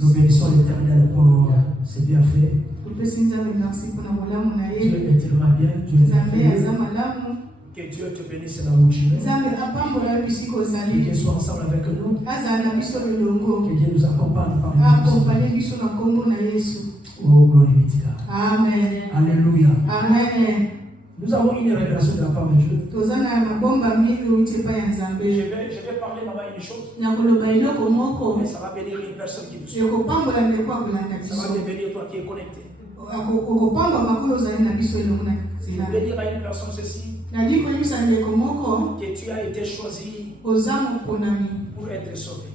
Nous bénissons l'Éternel pour ses bienfaits. Dieu est tellement bien. Dieu est tellement que Dieu te bénisse là où tu es. Que Dieu soit ensemble avec nous. Que Dieu nous accompagne par les Oh, gloire be to God. Amen. Alléluia. Amen. Nous avons une révélation de la part de Dieu. Je vais parler maman une chose. Mais ça va bénir une personne qui nous suit. Ça va te bénir toi qui es connecté. Je vais dire à une personne ceci. Que tu as été choisi pour être sauvé.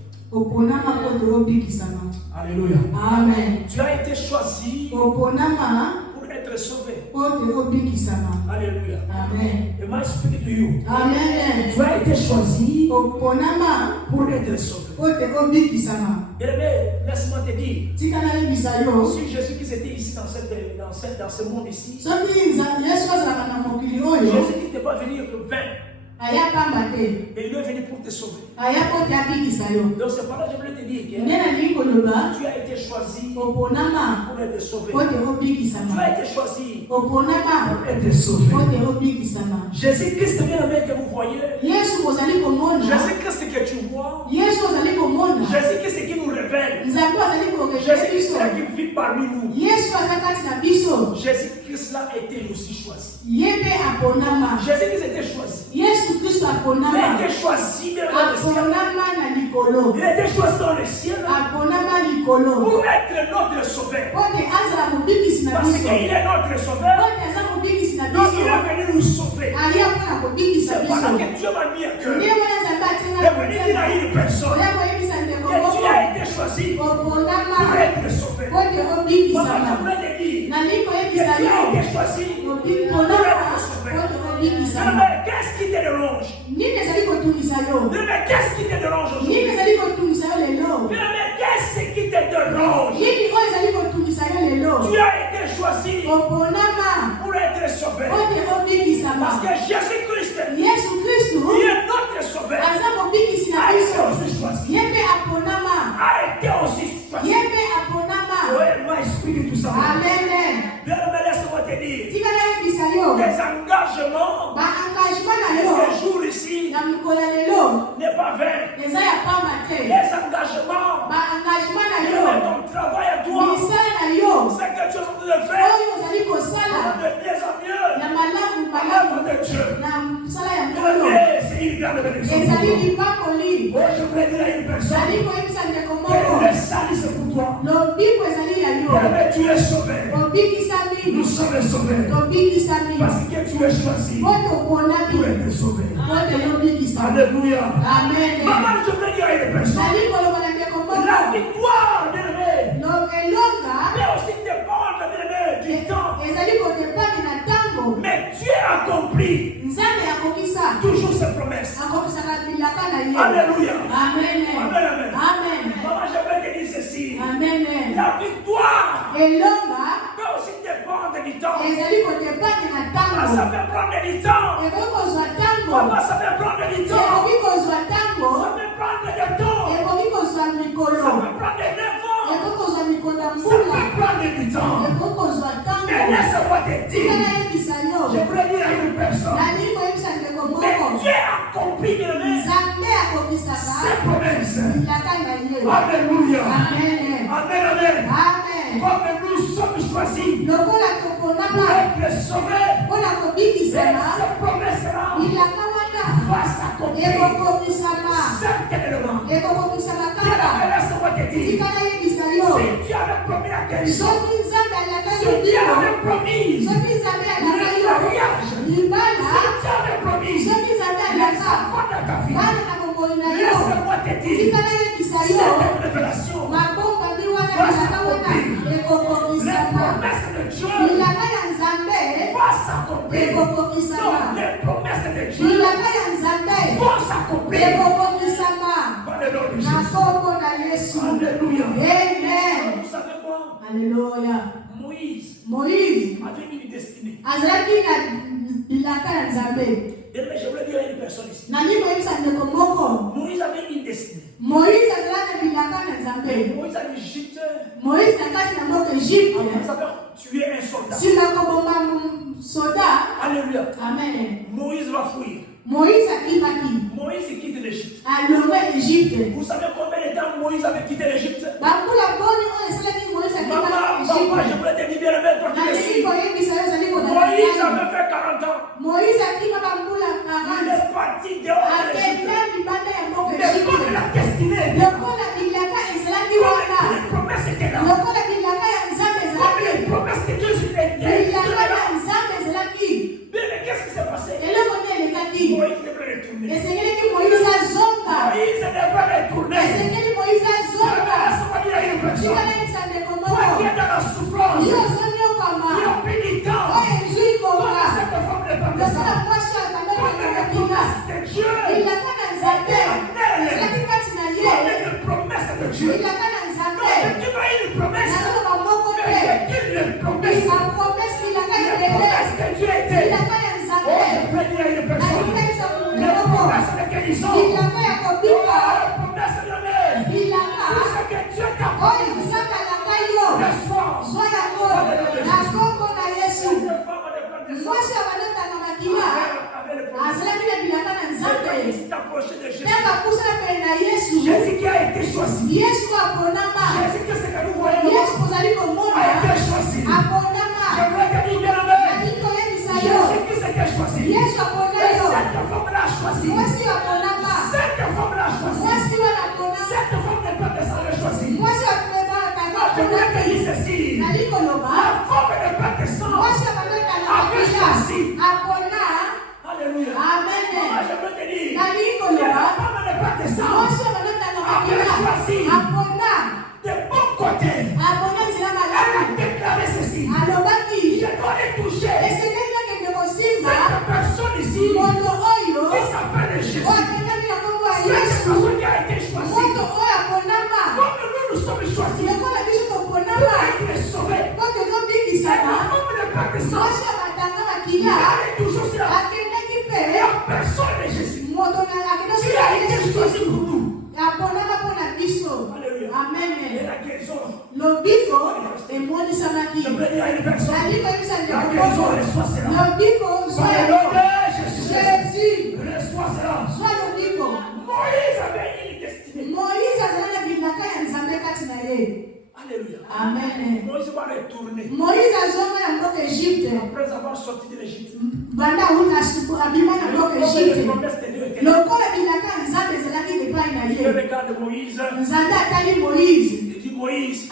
Alléluia. Amen. Tu as été choisi pour être sauvé. Alléluia. Amen. Et moi, je speak to you. Amen. Tu as été choisi pour être sauvé. Bien-aimé, laisse-moi te dire. Si Jésus-Christ était ici dans ce monde ici, Jésus-Christ n'est pas venu pour vain. Mais il est venu pour te sauver. Donc c'est par là que je voulais te dire que tu as été choisi pour être sauvé. Tu as été choisi pour être sauvé. Jésus-Christ bien-aimé que vous voyez, Jésus-Christ que tu vois, Jésus-Christ qui nous révèle, Jésus-Christ qui vit parmi nous, Jésus-Christ là était aussi choisi. Jésus-Christ était choisi. Il a été choisi dans le ciel. Il a été choisi dans le ciel pour être notre sauveur. Parce qu'il est notre sauveur. Donc il est venu nous sauver. C'est pendant que Dieu m'a mis à cœur. Il est venu dire à une personne que tu as été choisi pour être sauvé. Maman, je voulais te dire que tu as été choisi pour être sauvé. Mais qu'est-ce qui te dérange? Mais qu'est-ce qui te dérange aujourd'hui? Mais qu'est-ce qui te dérange? Tu as été choisi pour être sauvé. Parce que Jésus-Christ, il est notre sauveur. A été aussi choisi. A été aussi choisi. Oui, moi, explique tout ça. Amen. Bien, mais laisse-moi te dire. Tes engagements de ce jour ici n'est pas vain. Les engagements de ton travail à toi, c'est que tu es en train de faire de mieux en mieux à l'œuvre de Dieu. C'est une grande bénédiction. Oh, je voulais dire à une personne que le salut c'est pour toi. Mais tu es sauvé. Nous sommes sauvés. Parce que tu es choisi pour être sauvé. Alléluia. Amen. Maman, je voulais dire à une personne, la victoire, bien-aimé, peut aussi dépendre, bien-aimé, du temps. Mais Dieu accomplit toujours ses promesses. Alléluia. Amen. Amen. Amen. Maman, je voulais te dire ceci. Amen. La victoire peut aussi dépendre du temps. Ça peut prendre du temps. Papa, ça peut prendre du temps. Ça peut prendre du temps. Ça peut prendre 9 ans. Ça peut prendre du temps. Mais laisse-moi te dire, je voulais dire à une personne, mais Dieu accomplit ses promesses. Alléluia. Amen. Comme nous sommes choisis pour être sauvés, cette promesse-là va s'accomplir certainement. Laisse-moi te dire, si Dieu avait promis la guérison, si Dieu avait promis le mariage, si Dieu avait promis les enfants de ta vie, laisse-moi te dire, cette révélation va s'accomplir. Les promesses de Dieu vont s'accomplir. Non, les promesses de Dieu vont s'accomplir. Par le nom de Jésus. Alléluia. Amen. Vous savez quoi? Alléluia. Moïse Moïse avait une destinée. Je voulais dire à une personne ici. Moïse avait une destinée. Moïse en Égypte. Moïse avait tué un soldat. Alléluia. Amen. Moïse va fuir. Moïse quitte l'Égypte. Vous savez combien de temps Moïse avait quitté l'Égypte? Maman, je voulais te dire bien le toi qui me suis. Moïse avait fait 40 ans. Il est parti dehors de l'Égypte. Mais comme la destinée, les promesses étaient là. Les promesses que Dieu était là. Mais qu'est-ce qui s'est passé? Moïse devrait retourner. Moïse devrait retourner. Toi qui es dans la souffrance, qui a pris du temps, toi cette forme de baptême, de Dieu, les promesses de Dieu. Non, tu as une promesse, mais qu'il les promesses. Les promesses que Dieu était. Oh, je peux dire à une personne, les promesses de guérison, les promesses de l'air, tout ce que Dieu t'a promis, Jésus qui a été choisi. Jésus que c'est que nous voyons a été choisi. Je voulais te dire bien Jésus qui s'est choisi. Et cette femme-là a choisi. Cette femme-là a choisi. Cette femme n'est pas descendue choisie. Je voulais te dire ceci. La femme n'est pas descendue. Avait choisi. Alléluia. Moi, je veux te dire. La femme n'est pas descendue. Avait choisi. De bon côté. Elle a déclaré ceci. Je dois les toucher. Cette personne ici qui s'appelle Jésus. Cette personne qui a été choisie. Comme nous sommes choisis pour être sauvés. Et la femme n'est pas descendue. Il est toujours là. Et la personne de Jésus qui a été choisi pour nous. Alléluia. Et la guérison. Je voulais dire à une personne, la guérison reçoit cela. Par le nom de Jésus, reçoit cela. Moïse avait une destinée. Alléluia. Amen. Moïse va retourner. Après avoir sorti de l'Égypte. Il regarde Moïse. Il dit Moïse,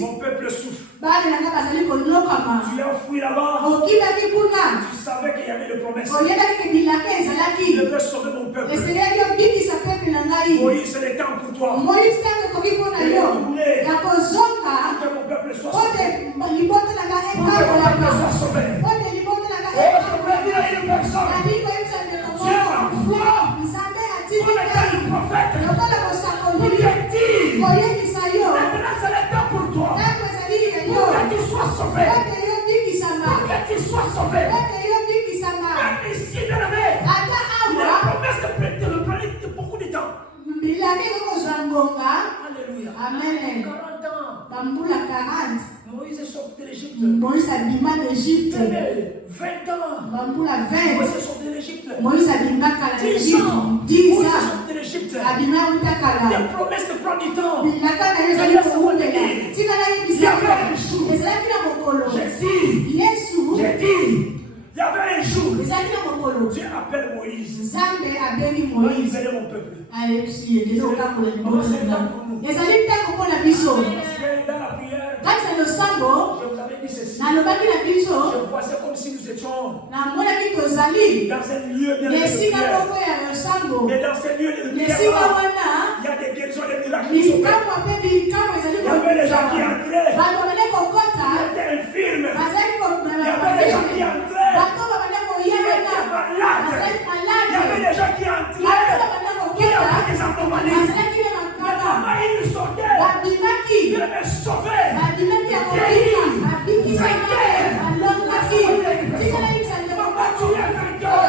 mon peuple souffre. Tu as fui là-bas. Tu savais qu'il y avait des promesses. Je veux sauver mon peuple. Moïse, c'est le temps pour toi. Que mon peuple soit sauvé. Que mon peuple soit sauvé. Oh, je voulais dire à une personne, Dieu m'envoie pour le prophète, pour lui dire, maintenant c'est le temps pour toi, pour que tu sois sauvé, pour que tu sois sauvé. Même ici, bien-aimé, la promesse de prendre beaucoup de temps. Alléluia. Amen. 40 ans. Moïse est sorti de l'Égypte. 20 ans. Moïse est sorti de l'Égypte. 10 ans. Moïse est sorti de l'Égypte. Les promesses prennent du temps. Il y avait un jour. J'ai dit. Il y avait un jour. Dieu appelle Moïse. Moïse est mon peuple. Dans la prière, je vous avais dit ceci. Je voyais comme si nous étions dans un lieu de prière. Mais dans ce lieu de prière, il y a des guérisons, des miracles qui sont faits. Il y avait les gens qui entraient. Ils étaient infirmes. Il y avait les gens qui entraient. Ils étaient malades. Il y avait les gens qui entraient. Qui avaient des anomalies. Mais comment ils sortaient? Il les sauvait. Guéri. Vainqueur. Tu es vainqueur.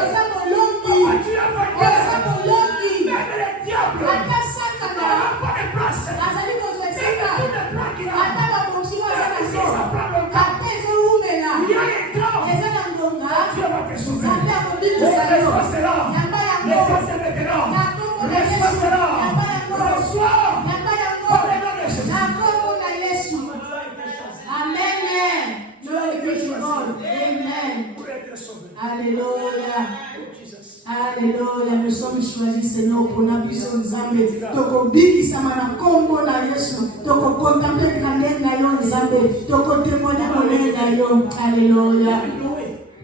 choisi Seigneur pour la puissance Nzambe. Toko bikisama na kombo na Yesu. Toko contempler grandeur na yo Nzambe. Toko témoigner honneur na yo. Alléluia.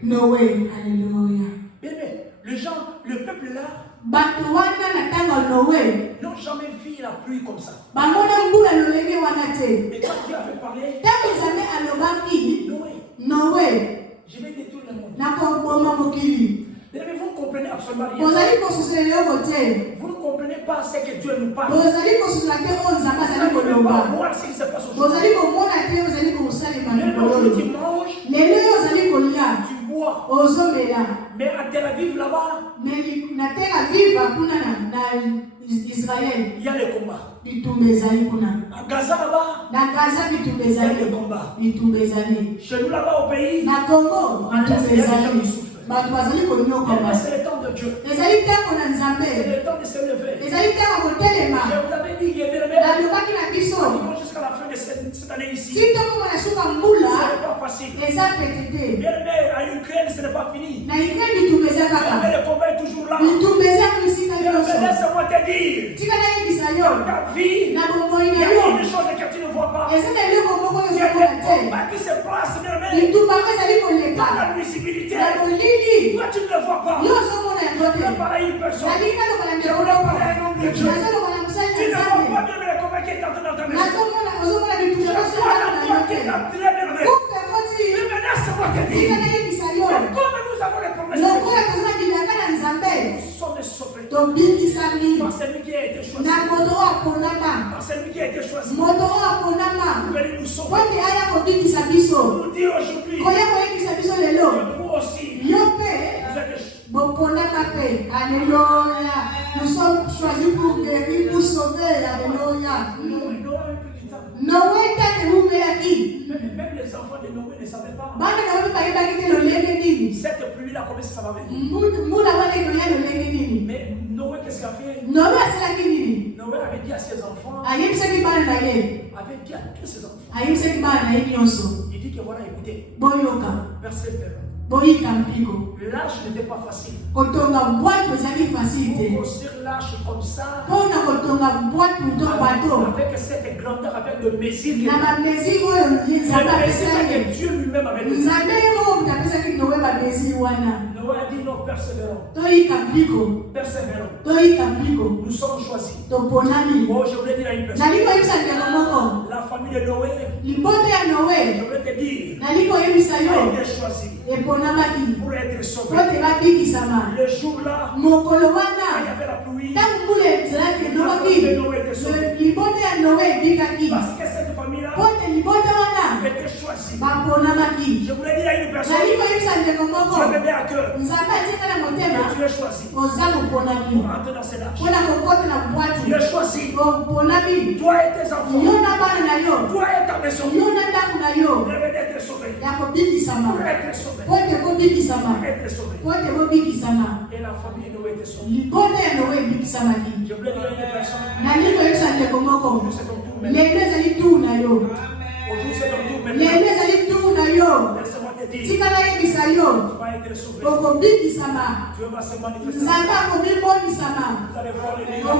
Noé. Alléluia. Le peuple là n'ont jamais vu la pluie comme ça. Et quand Dieu avait parlé, Noé, je vais détruire le monde. Mais vous ne comprenez absolument rien. Vous ne comprenez pas ce que Dieu nous parle. Vous ne comprenez pas voir ce qui se passe aujourd'hui. Même aujourd'hui, tu manges, tu bois. Mais à Tel Aviv là-bas, il y a le combat. À Gaza là-bas, il y a le combat. Chez nous là-bas au pays, il y a des gens qui souffrent. Mais c'est le temps de Dieu. C'est le temps de se lever. Je vous avais dit qu'il y avait le jusqu'à la fin de cette année ici. Ce n'est pas facile. Bien aimé, à Ukraine, ce n'est pas fini. Mais le combat est toujours là. Mais laisse-moi te dire, dans ta vie, il y a des choses que tu ne vois pas. Il y a des combats qui se passent, bien aimé, dans la visibilité. Toi, tu ne le vois pas. Tu ne parles à une personne. Tu ne parles à un homme de Dieu. Tu ne vois pas bien le combat qui est en train de ta maison. Tu vois la foi qui est en train de ta maison. Mais laisse-moi te dire, comme nous avons les promesses de Dieu, nous sommes sauvés. Par celui qui a été choisi. Par celui qui a été choisi. Vous venez nous sauver. Nous dire aujourd'hui, vous aussi, Alléluia. Nous sommes choisis pour guérir, pour sauver. Alléluia. Noé même les enfants de Noé ne savaient pas. Cette pluie-là, comment ça va venir? Mais Noé, qu'est-ce qu'il a fait? Noé avait dit à ses enfants, avait dit à tous ses enfants, il dit que voilà, écoutez, persévérez. L'arche n'était pas facile. Pour construire l'arche comme ça, avec cette grandeur, avec le mesure que Dieu lui-même avait dit. Noé a dit non, persévérons. Persévérons. Nous sommes choisis. Oh, je voulais dire à une personne, la famille de Noé, je voulais te dire, a été choisi pour être sauvé. Le jour-là, il y avait la pluie. La famille de Noé était sauvée. Parce que cette famille-là était choisie. Je voulais dire à une personne, tu es bébé à cœur. Tu es choisi pour entrer dans cette arche. Tu es choisi. Toi et tes enfants. Toi et ta maison. Devez être sauvés. Pour être sauvés. Et la famille de Noé était sauvée. Je voulais dire à une personne, aujourd'hui c'est ton tour maintenant. Aujourd'hui c'est ton tour maintenant. Laisse-moi te dire, tu vas être sauvé. Dieu va se manifester. Vous allez voir les miracles.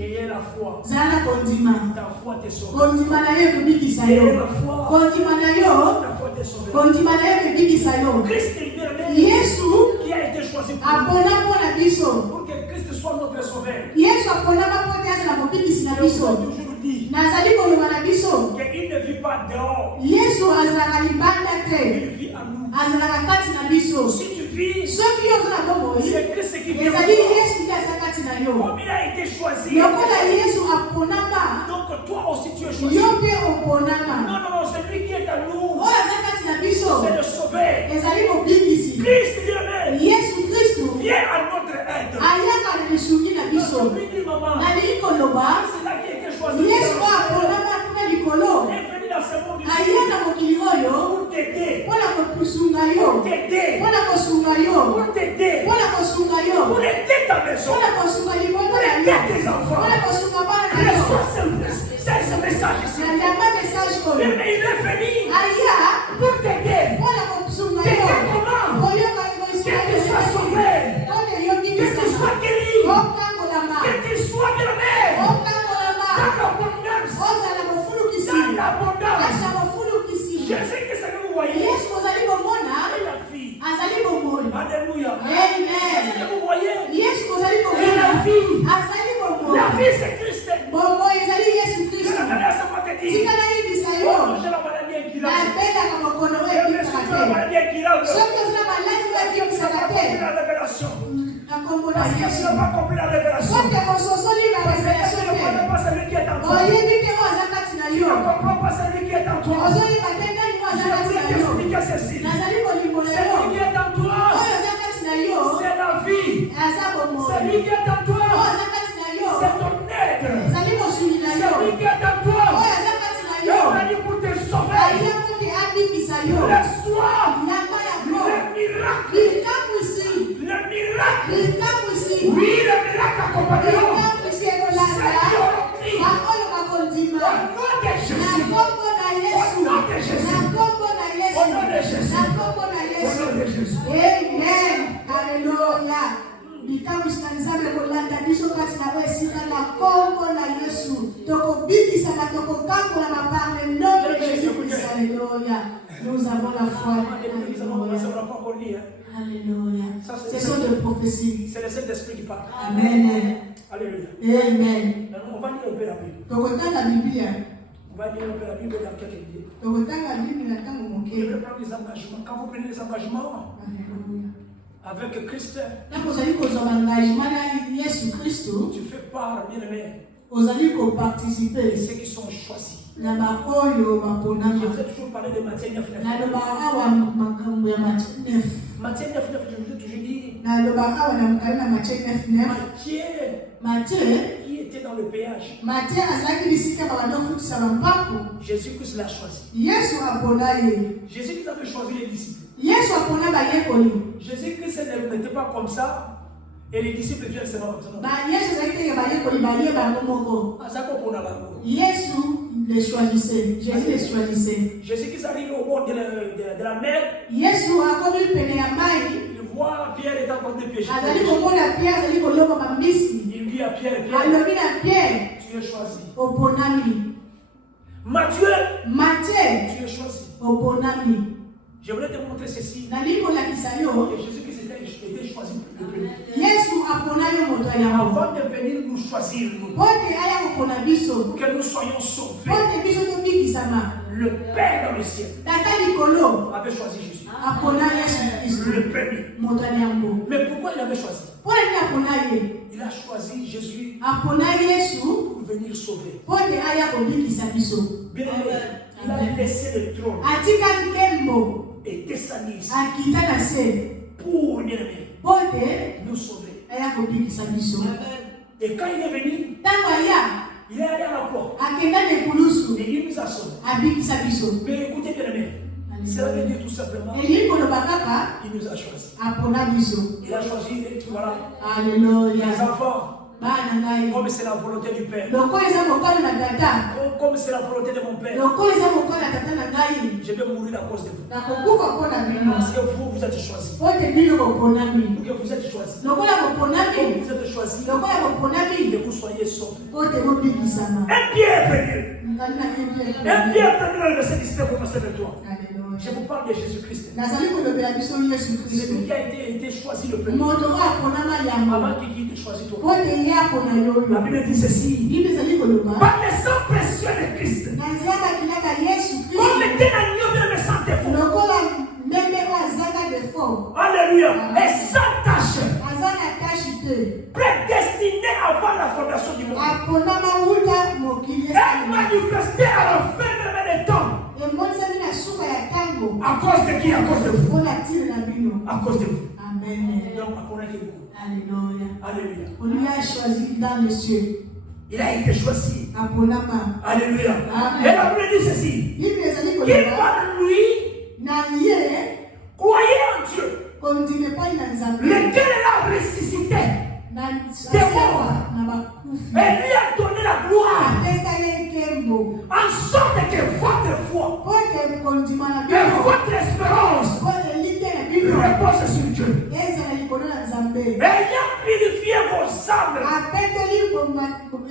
Ayez la foi. Ta foi t'est sauvée. Ayez la foi. Ta foi t'est sauvée. Christ est bien-aimé qui a été choisi pour que Christ soit notre sauveur. Je toujours dit qu'il ne vit pas dehors. Il vit en nous. Si tu vis, c'est Christ qui vit en toi. Comme il a été choisi, donc toi aussi tu es choisi. Non, c'est lui qui est à nous. C'est le sauveur. Christ vient à notre aide. Aujourd'hui, dit maman, c'est là qui a été choisi. Il est venu dans ce monde ici pour t'aider. Pour aider ta maison. Pour aider tes enfants. Reçois ce message ici. Mais il est venu pour t'aider. T'aider comment? T'aider vie c'est Christ. Bongo ezali Yesu Kristo. La laisse-moi te dire. Tika na yebisa yo. J'ai la maladie incurable. Nabelaka mokono oyo La ebikaka te. maladie incurable. Soki ozala maladi oyo ebikaka te. La révélation. Nakombo na Parce que tu Yesu. n'as pas compris la révélation. Soki ososoli na Parce que tu revelation ne connais te. pas celui qui est en toi. Oyebi te oyo aza kati na Tu yo. ne comprends pas celui qui est en toi. Ozoyeba te ndani oyo Je aza kati voulais na yo. t'expliquer ceci. Nazali kolimbola yo. Celui qui est en toi, Oyo aza kati na yo. c'est la vie. Aza bomoi. Celui qui est en toi, Oyo aza kati na yo. c'est ton aide. Ezali mosuni na yo. Celui qui est en toi, Oyo aza kati na il yo. est venu pour te sauver. Aye kuti abikisa yo. Le soir, Nyama ya le blo. miracle, Likamwisi. le miracle, Likamwisi. oui, le miracle accompagnera. Likamwisi ekolanda. Baoyo bakondima. Au nom de Na Jésus. kombo na Yesu. Au nom de Jésus. Na kombo na Yesu. Au nom de Jésus. Na kombo na Au Yesu. nom de Jésus. Amen. Alléluia. Likamwisi na Nzambe kolanda biso kati na esika na kombo na Yesu. Tokobikisa na tokokambola maparle nom de Jésus-Christ. Alléluia. Nous avons la foi. Alléluia. Alléluia. Ce sont des prophéties. C'est le Saint-Esprit qui parle. Amen. Alléluia. Amen. On va lire un peu la Bible. Tokotanga Biblia. On va lire un peu la Bible dans quelques minutes. Tokotanga Biblia tango Vous moke. devez prendre des engagements. Quand vous prenez des engagements Alléluia. avec Christ, Tango ozali kozwa engagement na Yesu Kristo, tu fais part, bien aimé, ozali de koparticiper ceux qui sont choisis. na baoyo Je baponama. vous ai toujours parlé de Matthieu 9, 9. Naloba awa makambo ya Matthieu 9. Matthieu 9, 9, je vous ai toujours dit. Naloba awa na mokali na Matthieu 9, 9. Matthieu Qui était dans le péage. Matthieu azalaki bisika babandofutisa bampako. Jésus-Christ l'a choisi. Yesu apona ye. Jésus-Christ avait choisi les disciples. Yesu apona bayekoli. Jésus-Christ n'était pas comme ça. Et les disciples viennent seulement maintenant. Ba Yesu azalaki teke bayekoli baye bango moko. Yesu les choisissait. Jésus les choisissait. Jésus-Christ arrive au bord de la mer. Yesu akomi pene ya mai. Il voit Pierre est en train de pêcher. Azali komona Pierre azali kolomba bambisi. Il dit à Pierre, Pierre, Alobi na Pierre tu es choisi. oponami. Matthieu, Matthieu tu es choisi. oponami. Je voulais te montrer ceci. Nali kolakisa yo. Que Jésus-Christ était choisi le premier. Yesu apona yo moto ya yango. Avant de venir nous choisir, nous, Pote aya kopona biso. pour que nous soyons sauvés, Pote biso tobikisama. le Père dans le ciel Tata likolo avait choisi Jésus. apona Yesu Kristo. Le premier. Moto ya yango. Mais pourquoi il avait choisi? Pona ni apona ye. Il a choisi Jésus Apona Yesu. pour venir sauver. Pote aya kobikisa biso. Bien aimé, il a laissé le trône Atika nkembo. et descendu ici Akita na se. pour, bien aimé, Pote nous sauver. aya kobikisa biso. Et quand il est venu, Tango aya il est allé à la porte akenda na ekulusu. et il nous a sauvés. Abikisa biso. Mais écoutez, bien aimé, cela veut dire tout simplement Elingi koloba kaka qu'il nous a choisis. apona biso. Il a choisi, voilà, Alléluia. les enfants, Bana ngai. comme c'est la volonté du Père, Loko eza mokolo na tata. comme c'est la volonté de mon Père. Loko eza mokolo na tata na ngai. Je vais mourir à cause de vous. Nakokufa mpona bino. Parce que vous, vous êtes choisis. Pote bino boponami. Que vous êtes choisis. Lokola boponami. Vous êtes choisis. Lokola Que boponami. vous soyez sauvés. Pote bobikisama. Un Pierre premier. Nkali na kempe. Un Pierre premier dans le verset 19 au verset 23. Alléluia. Je vous parle de Jésus-Christ. Nazali kolobela biso Yesu Kristo. Celui qui a été choisi le premier. Moto aponama yango. Avant qu'il te choisisse toi. Pote ye apona La yoyo. Bible dit ceci. Bible ezali koloba. Par le sang précieux de Christ. Na nzela bakilaka Yesu Comme Kristo. était l'agneau bien le sang des faux. Lokola meme azaka defo. Alléluia. Et sans tache. Aza na tashi te. Prédestiné avant la fondation du monde. Aponama wuta mokili Et esali. manifesté à la fin des temps. Emonisami na suka ya tango. À cause de qui? À cause de vous. Mpona ntina na bino. À cause de vous. Amen. Donc, à connaître vous. Alléluia. Alléluia. On lui a choisi dans les cieux. Il a été choisi. Aponama. Alléluia. Amen. Et la Bible dit ceci. Bible ezali Qui koloba. par lui Na ye croyait en Dieu, kondima epai na Nzambe. lequel l'a ressuscité. Na asewa na bakufi. Et lui a donné la gloire. Apesa ye nkembo. En sorte que votre foi Pote kondima na et bino. votre espérance Pote like na bino. repose sur Dieu. Ezala likolo na Nzambe. Ayant purifié vos âmes Apetoli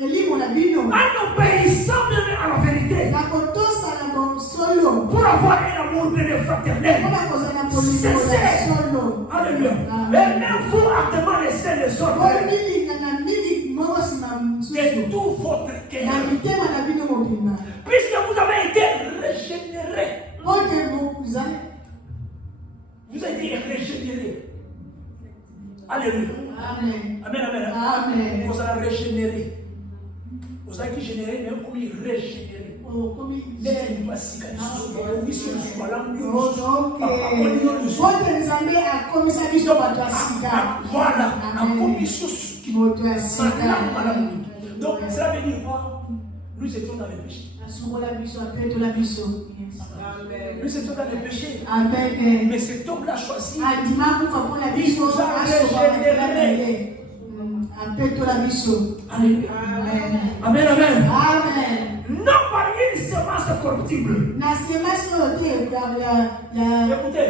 elimo na bino. en obéissant bien à la vérité Na kotosala bosolo. pour avoir un amour bien fraternel. Mpona kozala polimo ya solo. Alléluia. Et même vous actement les uns les autres. Oyo milinga na mili moko nsima Et mosusu. cœur. Puisque vous avez été régénérés. Vous avez été régénérés. Alléluia. Amen. Amen, amen. Amen. Vous avez régénéré. Vous avez régénéré, mais comme il régénéré. Voilà, donc cela veut dire quoi? Nous étions dans le péché. Nous étions dans le péché. Mais cet homme-là choisi. Il nous a régénérés. Alléluia. Amen, amen. Non par une semence corruptible. Écoutez,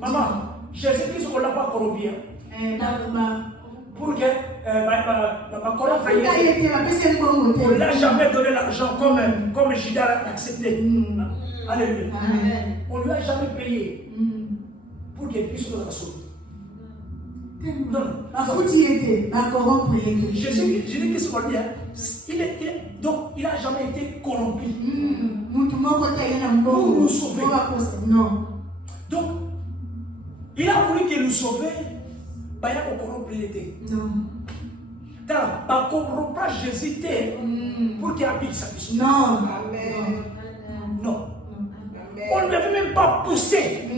maman, Jésus-Christ ne l'a pas corrompu. Pour que on ne l'a jamais donné l'argent comme Judas l'a accepté. Alléluia. On ne lui a jamais payé pour qu'il puisse nous sauver. Non. Jésus-Christ, donc il n'a jamais été corrompu pour nous sauver. Donc, il a voulu qu'il nous sauve. Il a corrompu. Donc, Jésus pour qu'il habite sa vie. Non. On ne veut même pas pousser.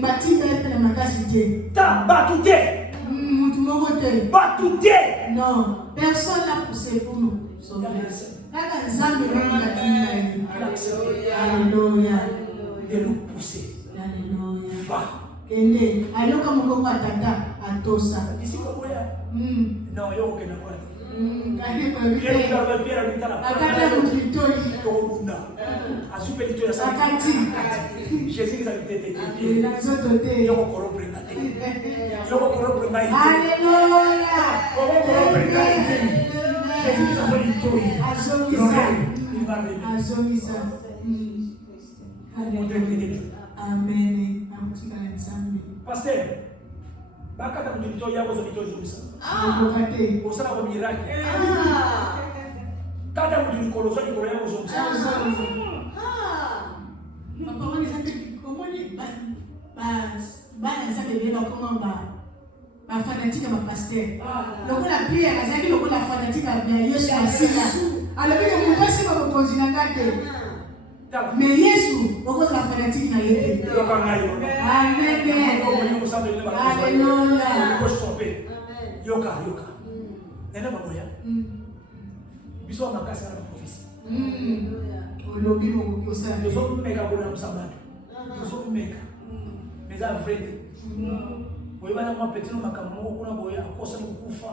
Non, personne n'a poussé pour nous sauver. Alléluia. De nous pousser. Alléluia. Va. Ici, non, il y a aucun Jésus Amen. Pasteur, bakata mujito yako zobito jusa. Osala ko miracle. Kata mujito kolozo ni koya ko zobusa. Papa wani sante komoni bana sante beba komamba. Ba fanatique ba pasteur. Lokola prière kazaki lokola fanatique ba Yesu asila. Alobika mutasi ba konzina ngate. Mais Yesu, pourquoi la fanatique n'a été? Amen. Alléluia. Yoka. Nena baboya. Biso makasi na prophétie. Olobi mo kosa. Biso meka bona msabana. Biso meka. Mais à vrai. Oyo bana mwa petit no makambo kuna boya akosa kufa.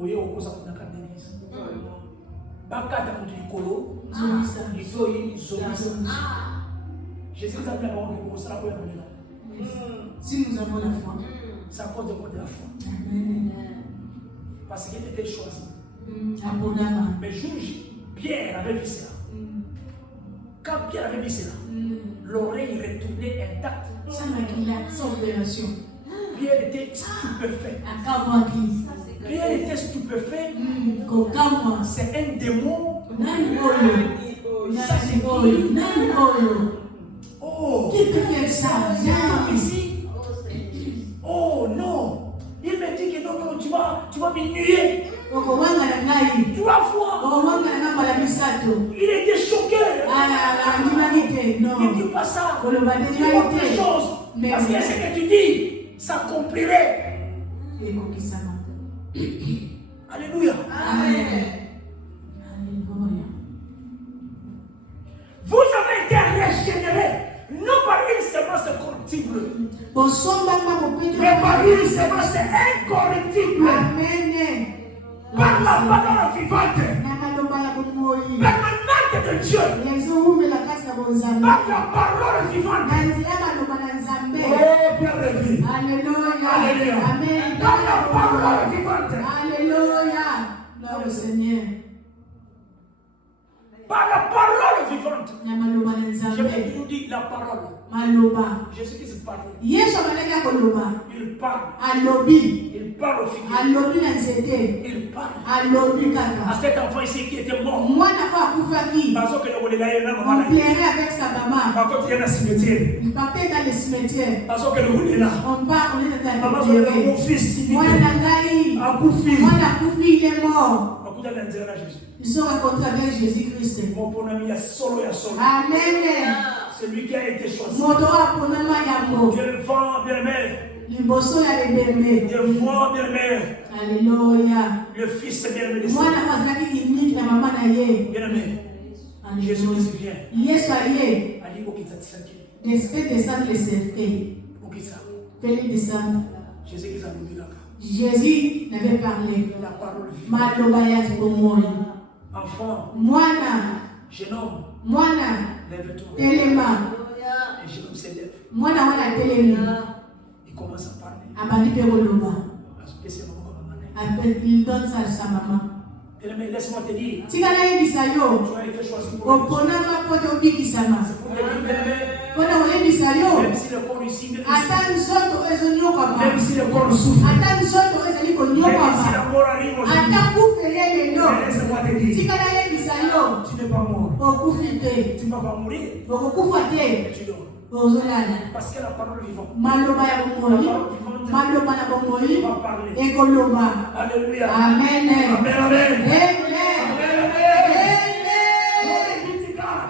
Oyo okosa kuna kandenisa. Bakata mutikolo. Jésus nous a appelé à voir ça pour la si nous avons la foi, c'est à cause de la foi. Amen. Parce qu'il était choisi. Mais juge, Pierre avait vu cela. Quand Pierre avait vu cela, l'oreille retournait intacte. Pierre était stupéfait. Pierre était stupéfait. C'est un démon. Oh, qui peut faire ça? Ici. Oh non. Il me dit que non, tu vas me nuer. 3 fois. Il était choqué. Il ne dit pas ça. Il dit autre chose. Parce que ce que tu dis, ça accomplirait. Alléluia. Amen. Vous avez été régénérés, non par une semence corruptible, mais par une semence incorruptible. Amen. Par la parole vivante, permanente de Dieu. Par la parole vivante. Oh, Père de vie. Alléluia. Alléluia. Amen. Par la parole vivante. Alléluia. Gloire au Seigneur. Par la parole vivante. Je vais vous dire la parole. Aloba. Jésus-Christ parle. Yesu abaleka koloba. Il parle. Alobi. Il parle au figuier. Alobi na nzete. Il parle. Alobi kaka. À cet enfant ici qui était mort. Mwana kwa akufaki. Parce que le modèle là, On plairait avec sa maman. par contre, il y a un cimetière. Papa est dans le cimetière. Parce que le modèle là. On part, on est dans Maman, le cimetière. mon fils, Mwana ngai. Akoufi. Mwana Akoufi, il est mort. Jésus. Ils sont rencontrés avec Jésus-Christ. Mon bon ami, il y a solo, il y a solo. Amen. C'est lui qui a été choisi. Motora ponama yambo. Dieu vent bien-aimé. Liboso ya lebembe. Dieu vent bien-aimé. Alléluia. Le fils bien-aimé de Mwana mazaki unique na mama na ye. Bien-aimé. Jésus qui vient. Yesu aye. Ali okitatisaki. L'esprit descend le cercueil. Okisa. Fais-le descendre. Jésus qui a nommé là. Jésus n'avait parlé. La parole vit. Maloba ya bomoi. Enfant. Mwana. Jeune homme. Mwana. Lève-toi. Telema. Et jeune homme s'élève. Mwana wana telemi. Il commence à parler. Abandi pe koloba. Spécialement comme maman. Il donne ça à sa maman. Mais laisse-moi te dire. Tikala yebisa yo. Tu as été choisi pour Oponama poto obikisama. Pona oyebisa yo. même si le corps ici, Ata nzoto ezonyokama. même si le corps souffre, Ata nzoto ezali même si konyokama. la mort arrive aujourd'hui, Ata kufele lelo. mais laisse-moi te dire, Tikala yebisa yo. tu n'es pas mort. Okufi te. Tu ne vas pas mourir, Okokufa te. mais tu dors. Ozolala. Parce que la parole vivante Maloba ya bomoi. Maloba na bomoi. va parler. Ekoloba. Alléluia. Amen. Amen, amen. Amen. Amen, amen.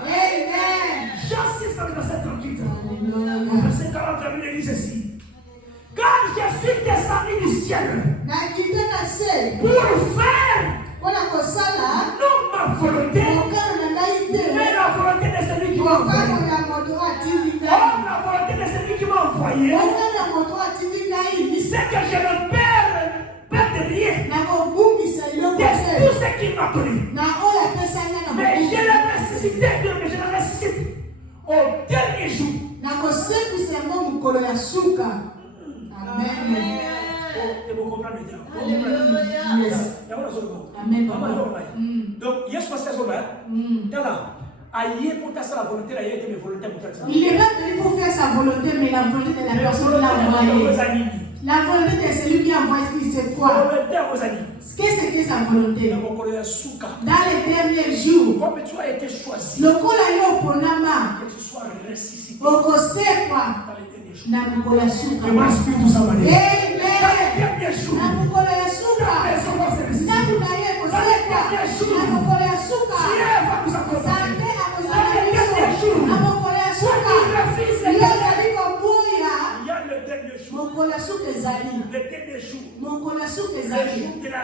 Amen. J'insiste dans cette tranquille. Alléluia. Le verset 40 la Bible dit ceci. Quand je suis descendu du ciel Nakitana se. pour faire Wana kosala. non ma volonté, Okano na ngai te. mais la volonté de celui qui m'a envoyé. Okano ya moto atindi ngai. Oh, la volonté de celui qui m'a envoyé, Okano ya moto atindi ngai. c'est que je ne perds de rien Nakobungisa eloko de te. tout ce qu'il m'a donné. Na oyo apesa ngai na Mais je mobulu. l'ai ressuscité, mais je le ressuscite au dernier jour. Nakosepisa yango mokolo ya suka. Amen. Oh, et vous comprenez bien. Yes. Il y a un autre mot. Amen, Maman, papa. donc, Yesu passe à son bain. Aïe, pour ta la volonté, là, il y a mes volontés pour ta. Il est pas venu pour faire sa volonté, mais la volonté de la personne qui l'a envoyé. La volonté de celui qui a envoyé, c'est quoi? Qu'est-ce que sa volonté? Dans les derniers jours, comme tu as été choisi, le kola ponama, que tu sois ressuscité okosekwa dans les derniers jours. na mukolo ya suka. Amen. Amen. Dans les derniers jours. Na mukolo ya suka. Ntango na ye kosekwa na mukolo ya suka. Nzambe akozala biso na mukolo ya suka. Yo ozali kobuya. Il y a le dernier jour. Mukolo ya suka ezali. Le dernier jour. Mukolo ya suka Le ezali. jour de la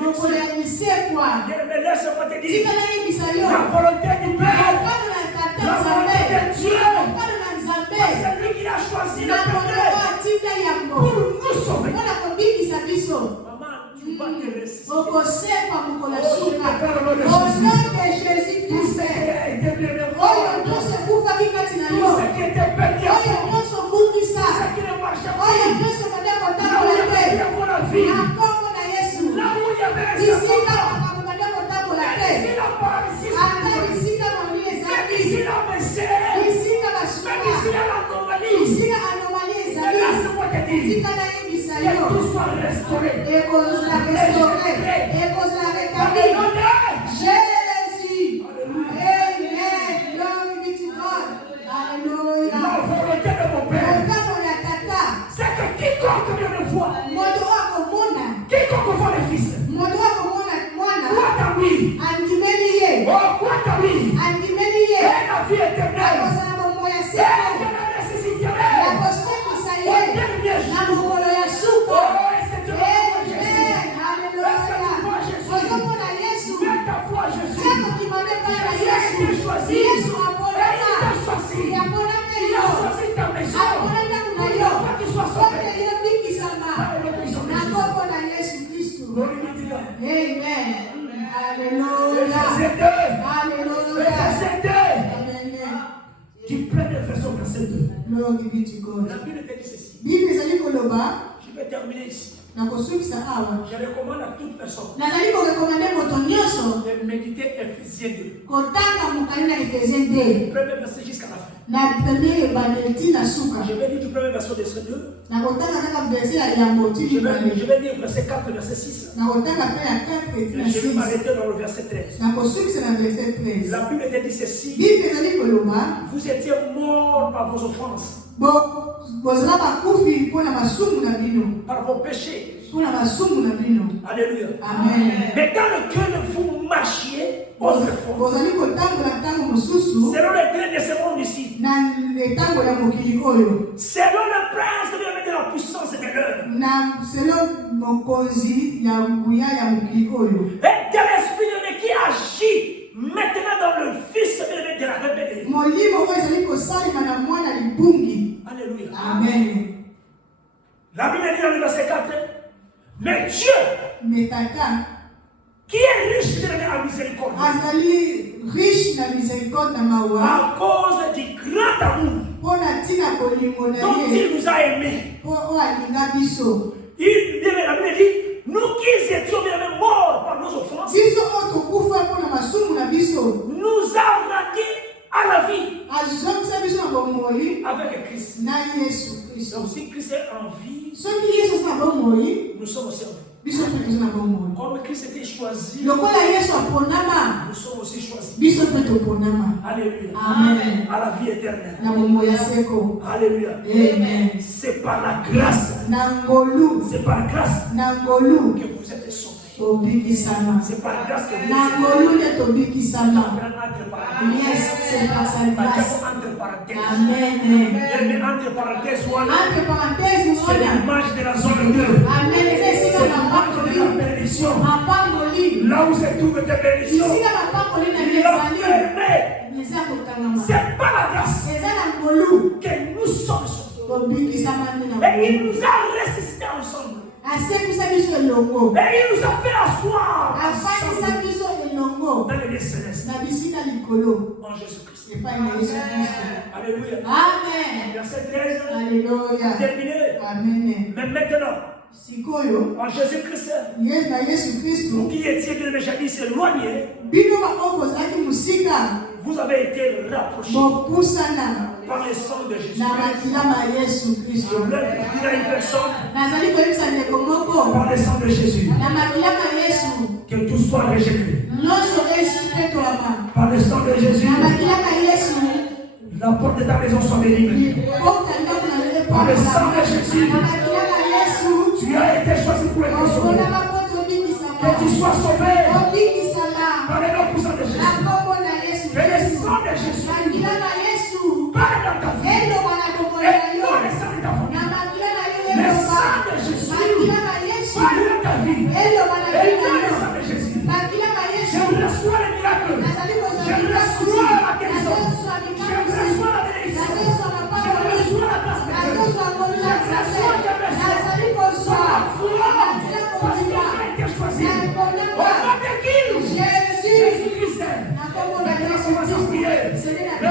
Mukolo resurrection. ya lisekwa. Mais laisse-moi te dire, Tikala yebisa yo. la volonté du Père, Okano na tata la volonté Nzambe. de Dieu, Okano na Nzambe. c'est lui qui a choisi le Na mokolo péché atinda yango. pour nous sauver. Mpona kobikisa biso. Maman, tu vas te ressusciter. Okosekwa mokolo ya suka. Au nom de Au nom Jésus. de Tout ce Jésus-Christ. qui a été bien Oyo nyonso ekufaki kati na tout yo. ce qui était perdu, Oyo nyonso obungisa. tout ce qui ne marchait Oyo pas, nyonso banda là où kotambola il y te. avait pour la vie, Na nkombo na Yesu. là où il y avait un Bisika savoir, makambo banda kotambola ici te. la paralysie, Ata bisika moli même ezali. ici la misère, Bisika même basuka. ici l'anomalie. Bisika anomalie Mais ezali. laisse-moi te dire, Tika na yebisa que yo. tout soit restauré. Ekozala restauré. Ekozala rétabli. Jésus. Amen. Glory be to God. Hallelujah. La volonté de mon Père, Okano ya tata. c'est que quiconque vient me voir, Moto akomona. quiconque voit le Fils, Moto akomona mwana. croit en lui, Andimeli ye. oh, croit en lui, Andimeli ye. et la vie éternelle, Akozala bombo ya et seko. je la ressusciterai. Akosekisa Au ye. dernier Na jour. mokolo ya suka. Oh, et c'est Dieu qui voit Jésus. Amen. Hallelujah. Ozomona Yesu. Mets ta foi en Jésus. Seko kimane pa na Jésus a Yesu. été choisi. Yesu Et il aponaka. t'a choisi. Yaponaka Il a yo. choisi ta maison. Aponaka Pour kuna ne yo. pas qu'il soit Sote sauvé. yo bikisama. Par le nom de Jésus. Na nkombo na Yesu Kristu. Glory be to God. Amen. Verset Hallelujah. 2. Hallelujah. Verset 2. Amen. Du premier verset au verset 2. Glory be to God. La Bible te dit ceci. Bible ezali koloba. Je vais terminer ici. Je recommande à toute personne de méditer Ephésiens 2. Premier verset jusqu'à la fin. Je vais lire du premier verset de ce 2. Je vais lire verset 4 et verset 6. Je vais m'arrêter dans le verset 13. La Bible était dit ceci. Vous étiez morts par vos offenses, par vos péchés. Alléluia. Amen. Mais dans lequel vous marchiez autrefois, selon les traits de ce monde ici, selon le prince de la puissance de l'heure, et de l'esprit de Dieu qui agit maintenant dans le fils de la rébellion. Alléluia. Amen. La Bible dit dans le verset 4, mais Dieu, qui est riche de la miséricorde, à cause du grand amour dont il nous a aimés, la Bible dit, nous qui étions bien morts par nos offenses, nous a rendus à la vie avec Christ. Donc si Christ est en vie, nous sommes aussi en vie. Comme Christ était choisi, nous sommes aussi choisis. Alléluia. Amen. À la vie éternelle. Alléluia. Amen. C'est par la grâce. C'est par la grâce que vous êtes sauvés. C'est par la grâce que vous êtes sauvés. Yes, c'est par sa grâce. Entre parenthèses. Amen. Entre parenthèses, C'est l'image de la zone 2. Amen. C'est l'image de la bénédiction. Là où se trouve ta bénédiction, il a fermé. C'est par la grâce que nous sommes sauvés. Et il nous a ressuscités ensemble. Et il nous a fait asseoir dans les lieux célestes. En Jésus-Christ. Alléluia. Amen. Verset 13. Alléluia. Terminé. Amen. Mais maintenant, en Jésus-Christ, vous qui étiez déjà dit éloignés, vous avez été rapprochés par le sang de Jésus. Je voulais dire à une personne, par le sang de Jésus, que tout soit rejeté. Par le sang de Jésus, la porte de ta maison soit bénie. Par le sang de Jésus, tu as été choisi pour être sauvé. Que tu sois sauvé par le nom puissant de Jésus. Que le sang de Jésus parle dans ta vie. Et non le sang de ta famille. Le sang de Jésus parle dans ta vie. Et non le sang de Jésus. Je reçois le miracle. Je reçois la guérison. Je reçois la bénédiction. Je reçois la grâce de Dieu. Je reçois la bénédiction. Par la foi. Parce que tu as été choisi. Au nom de qui? Jésus-Christ. Maintenant, commence à prier. Le